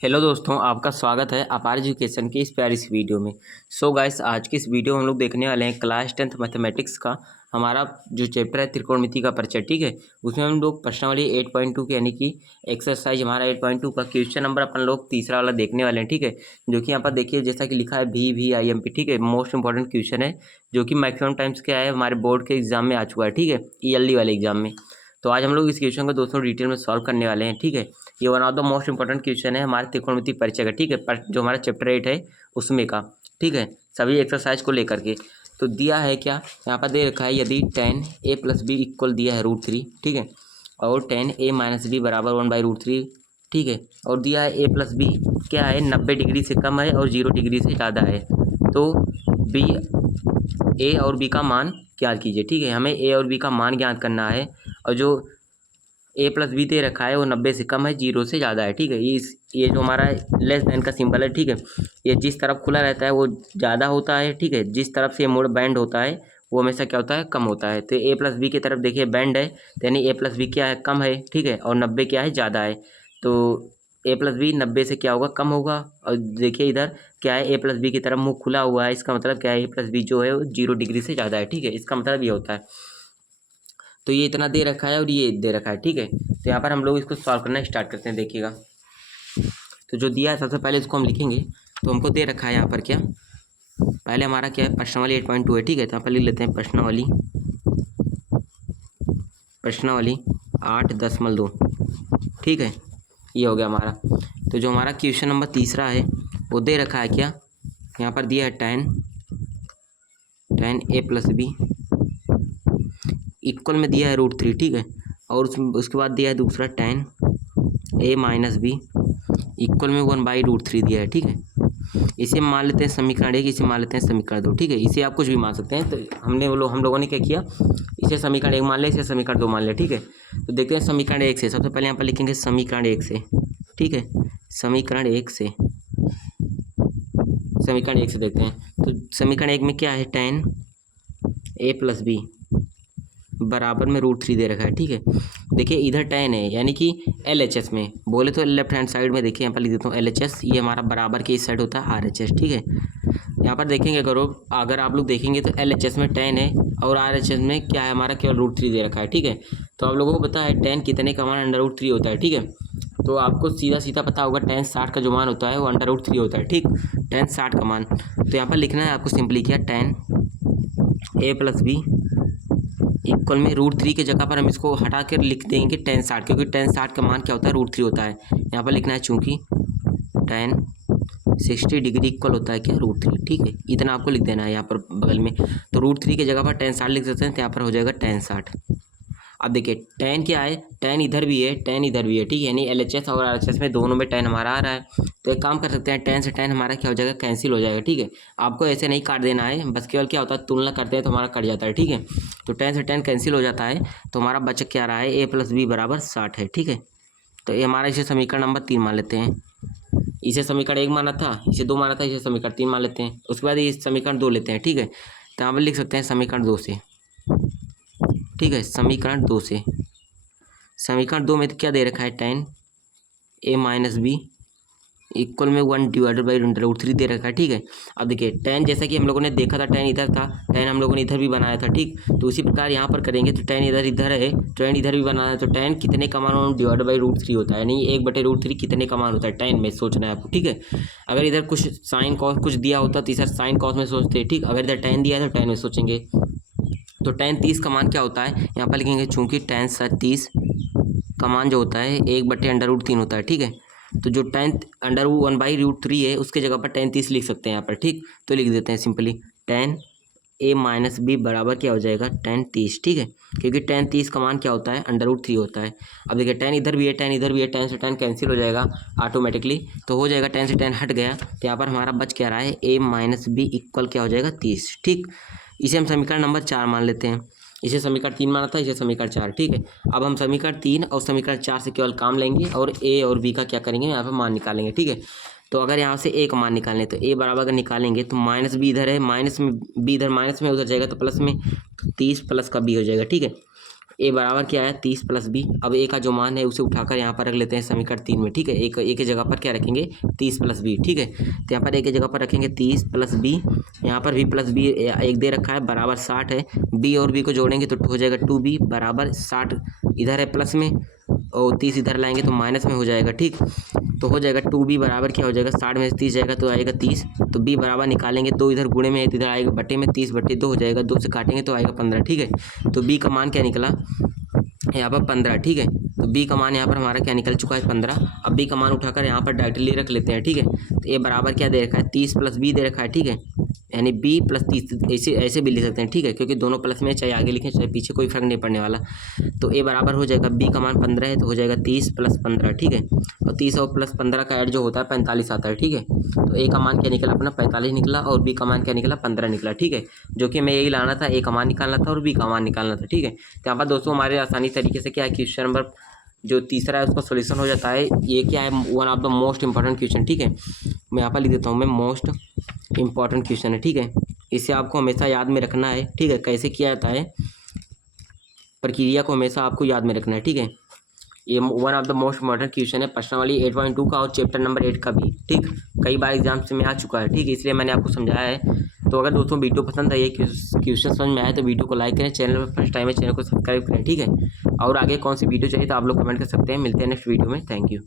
Hello दोस्तों, आपका स्वागत है अपार एजुकेशन की इस प्यारी सी वीडियो में। सो गाइस, आज की इस वीडियो में हम लोग देखने वाले हैं क्लास 10th मैथमेटिक्स का हमारा जो चैप्टर है त्रिकोणमिति का परिचय। ठीक है, उसमें हम लोग प्रश्नावली 8.2 की यानी कि एक्सरसाइज हमारा 8.2 का क्वेश्चन नंबर अपन लोग तीसरा वाला देखने वाले हैं। ठीक है, जो कि यहाँ पर देखिए जैसा कि लिखा है VVIMP। ठीक है, मोस्ट इंपॉर्टेंट क्वेश्चन है जो कि मैक्सिमम टाइम्स क्या है हमारे बोर्ड के एग्जाम में आ चुका है। ठीक है, ईयरली वाले एग्जाम में। तो आज हम लोग इस क्वेश्चन को दोस्तों डिटेल में सॉल्व करने वाले हैं। ठीक है, ये one of the most important question है हमारे त्रिकोणमिति परिचय का। ठीक है, जो हमारा चैप्टर 8 है उसमें का। ठीक है, सभी एक्सरसाइज को लेकर के तो दिया है क्या, यहाँ पर दे रखा है यदि tan a + b इक्वल दिया है √3। ठीक है, और tan a - b बराबर 1/√3। ठीक है, और दिया है a + b क्या है 90 डिग्री से कम है और 0 डिग्री से ज़्यादा है। तो b a और b का मान ज्ञात कीजिए। ठीक है, हमें a और b का मान ज्ञात करना है और जो a + b दे रखा है वो 90 से कम है, 0 से ज़्यादा है। ठीक है, ये जो हमारा लेस देन का सिंबल है। ठीक है, ये जिस तरफ खुला रहता है वो ज़्यादा होता है। ठीक है, जिस तरफ से मुड़ बैंड होता है वो हमेशा क्या होता है, कम होता है। तो a + b की तरफ देखिए बैंड है, तो यानी a + b क्या है, कम है। ठीक है, और 90 क्या है, ज़्यादा है। तो a + b 90 से क्या होगा, कम होगा। और देखिए इधर क्या है, a + b की तरफ मुँह खुला हुआ है, इसका मतलब क्या है, a + b जो है वो 0 डिग्री से ज़्यादा है। ठीक है, इसका मतलब ये होता है। तो ये इतना दे रखा है और ये दे रखा है। ठीक है, तो यहाँ पर हम लोग इसको सॉल्व करना स्टार्ट करते हैं। देखिएगा, तो जो दिया है सबसे पहले इसको हम लिखेंगे। तो हमको दे रखा है यहाँ पर क्या, पहले हमारा क्या है, प्रश्नावली 8.2 है। ठीक है, तो यहाँ पर लिख लेते हैं प्रश्नावली 8.2। ठीक है, ये हो गया हमारा। तो जो हमारा क्वेश्चन नंबर तीसरा है वो दे रखा है क्या, यहाँ पर दिया है tan a + b इक्वल में दिया है √3। ठीक है, और उसके बाद दिया है दूसरा tan a - b इक्वल में 1/√3 दिया है। ठीक है, इसे मान लेते हैं समीकरण 1, इसे मान लेते हैं समीकरण 2। ठीक है, इसे आप कुछ भी मान सकते हैं। तो हम लोगों ने क्या किया, इसे समीकरण 1 मान लिया, इसे समीकरण 2 मान लिया। ठीक है, तो देखते हैं समीकरण 1 से। सबसे पहले यहाँ पर लिखेंगे समीकरण 1 से। ठीक है, समीकरण 1 से देखते हैं। तो समीकरण 1 में क्या है, tan a + b बराबर में √3 दे रखा है। ठीक है, देखिए इधर tan है यानी कि LHS में बोले तो लेफ्ट हैंड साइड में देखिए, यहाँ पर लिख देता हूँ LHS, ये हमारा बराबर के इस साइड होता है RHS। ठीक है, यहाँ पर देखेंगे अगर आप लोग देखेंगे तो LHS में tan है और RHS में क्या है, हमारा केवल √3 दे रखा है। ठीक है, तो आप लोगों को पता है tan कितने का मान √3 होता है। ठीक है, तो आपको सीधा सीधा पता होगा tan 60 का जो मान होता है वो √3 होता है। ठीक, tan 60 का मान, तो यहाँ पर लिखना है आपको सिंपली क्या, tan a + b इक्वल में √3 की जगह पर हम इसको हटा कर लिख देंगे tan 60, क्योंकि tan 60 का मान क्या होता है, √3 होता है। यहाँ पर लिखना है चूंकि tan 60 डिग्री इक्वल होता है क्या, √3। ठीक है, इतना आपको लिख देना है यहाँ पर बगल में। तो √3 की जगह पर tan 60 लिख सकते हैं, तो यहाँ पर हो जाएगा tan 60। अब देखिए tan क्या है, tan इधर भी है, tan इधर भी है। ठीक है, यानी LHS और RHS में दोनों में tan हमारा आ रहा है। तो एक काम कर सकते हैं, tan से tan हमारा क्या हो जाएगा, कैंसिल हो जाएगा। ठीक है, आपको ऐसे नहीं काट देना है, बस केवल क्या होता है, तुलना करते हैं तो हमारा कट जाता है। ठीक है, तो tan से tan कैंसिल हो जाता है, तो हमारा बच क्या रहा है, a + b बराबर 60 है। ठीक है, तो ये हमारा इसे समीकरण नंबर 3 मान लेते हैं। इसे समीकरण 1 माना था, इसे 2 माना था, इसे समीकरण 3 मान लेते हैं। उसके बाद ये समीकरण 2 लेते हैं। ठीक है, तो यहाँ पर लिख सकते हैं समीकरण 2 से। ठीक है, समीकरण 2 से, समीकरण 2 में तो क्या दे रखा है, tan a - b इक्वल में 1/√3 दे रखा है। ठीक है, अब देखिए tan जैसा कि हम लोगों ने देखा था, tan इधर था, tan हम लोगों ने इधर भी बनाया था। ठीक, तो उसी प्रकार यहाँ पर करेंगे तो tan इधर है, tan इधर भी बनाना है। तो tan कितने का मान /√3 होता है, यानी 1/√3 कितने का मान होता है, tan में सोचना है आपको। ठीक है, अगर इधर कुछ साइन कॉस कुछ दिया होता तो इधर साइन कॉस में सोचते। ठीक, अगर इधर tan दिया है तो tan में सोचेंगे। तो tan 30 का मान क्या होता है, यहाँ पर लिखेंगे चूंकि tan 30 का मान जो होता है 1/√3 होता है। ठीक है, तो जो tan √1/√3 है उसके जगह पर tan 30 लिख सकते हैं यहाँ पर। ठीक, तो लिख देते हैं सिंपली tan a - b बराबर क्या हो जाएगा, tan 30। ठीक है, क्योंकि tan 30 का मान क्या होता है, √3 होता है। अब देखिए tan इधर भी है, tan इधर भी है, tan से tan कैंसिल हो जाएगा ऑटोमेटिकली, तो हो जाएगा tan से tan हट गया, तो यहाँ पर हमारा बच क्या रहा है, a - b इक्वल क्या हो जाएगा, 30। ठीक, इसे हम समीकरण नंबर 4 मान लेते हैं। इसे समीकरण 3 माना था, इसे समीकरण 4। ठीक है, अब हम समीकरण 3 और समीकरण 4 से केवल काम लेंगे और a और b का क्या करेंगे, यहाँ पर मान निकालेंगे। ठीक है, तो अगर यहाँ से a का मान निकालें तो a बराबर अगर निकालेंगे तो -b इधर है, माइनस में b इधर माइनस में उधर जाएगा तो प्लस में 30 प्लस का b हो जाएगा। ठीक है, ए बराबर क्या है 30 प्लस बी। अब ए का जो मान है उसे उठाकर यहाँ पर रख लेते हैं समीकरण 3 में, ठीक है। एक की जगह पर क्या रखेंगे 30 प्लस बी, ठीक है। तो यहाँ पर ए की जगह पर रखेंगे 30 प्लस बी, यहाँ पर भी प्लस बी एक दे रखा है बराबर 60 है। बी और बी को जोड़ेंगे तो हो जाएगा 2b बराबर 60 इधर है प्लस में और 30 इधर लाएंगे तो माइनस में हो जाएगा, ठीक। तो हो जाएगा 2b बराबर क्या हो जाएगा 60 में से 30 जाएगा तो आएगा 30। तो b बराबर निकालेंगे 2 इधर गुणे में है तो इधर आएगा बटे में 30 बटे 2 हो जाएगा, 2 से काटेंगे तो आएगा 15, ठीक है। तो b का मान क्या निकला यहाँ पर 15, ठीक है। तो b का मान यहाँ पर हमारा क्या निकल चुका है 15। अब b का मान उठाकर यहाँ पर डायरेक्टली रख लेते हैं, ठीक है। तो a बराबर क्या दे रखा है 30 प्लस b दे रखा है, ठीक है। यानी b प्लस 30 ऐसे भी लिख सकते हैं, ठीक है, क्योंकि दोनों प्लस में चाहे आगे लिखें चाहे पीछे कोई फर्क नहीं पड़ने वाला। तो a बराबर हो जाएगा b का मान 15 है तो हो जाएगा 30 प्लस 15, ठीक है। और 30 और प्लस 15 का ऐड जो होता है 45 आता है, ठीक है। तो a का मान क्या निकला अपना 45 निकला और b का मान क्या निकला 15 निकला, ठीक है। जो कि मैं यही लाना था, a का मान निकालना था और b का मान निकालना था, ठीक है। तो यहाँ पर दोस्तों हमारे आसानी तरीके से क्या है क्वेश्चन नंबर जो तीसरा है उसका सॉल्यूशन हो जाता है। ये क्या है one of the most important question, ठीक है। मैं यहाँ पर लिख देता हूँ मैं मोस्ट इंपॉर्टेंट क्वेश्चन है, ठीक है। इसे आपको हमेशा याद में रखना है, ठीक है। कैसे किया जाता है प्रक्रिया को हमेशा आपको याद में रखना है, ठीक है। ये one of the most important question है प्रश्नावली 8.2 का और चैप्टर नंबर 8 का भी, ठीक। कई बार एग्जाम्स में आ चुका है, ठीक है, इसलिए मैंने आपको समझाया है। तो अगर दोस्तों वीडियो पसंद आई क्वेश्चन समझ में आए तो वीडियो को लाइक करें, चैनल पर फर्स्ट टाइम है चैनल को सब्सक्राइब करें, ठीक है। और आगे कौन सी वीडियो चाहिए तो आप लोग कमेंट कर सकते हैं। मिलते हैं नेक्स्ट वीडियो में, थैंक यू।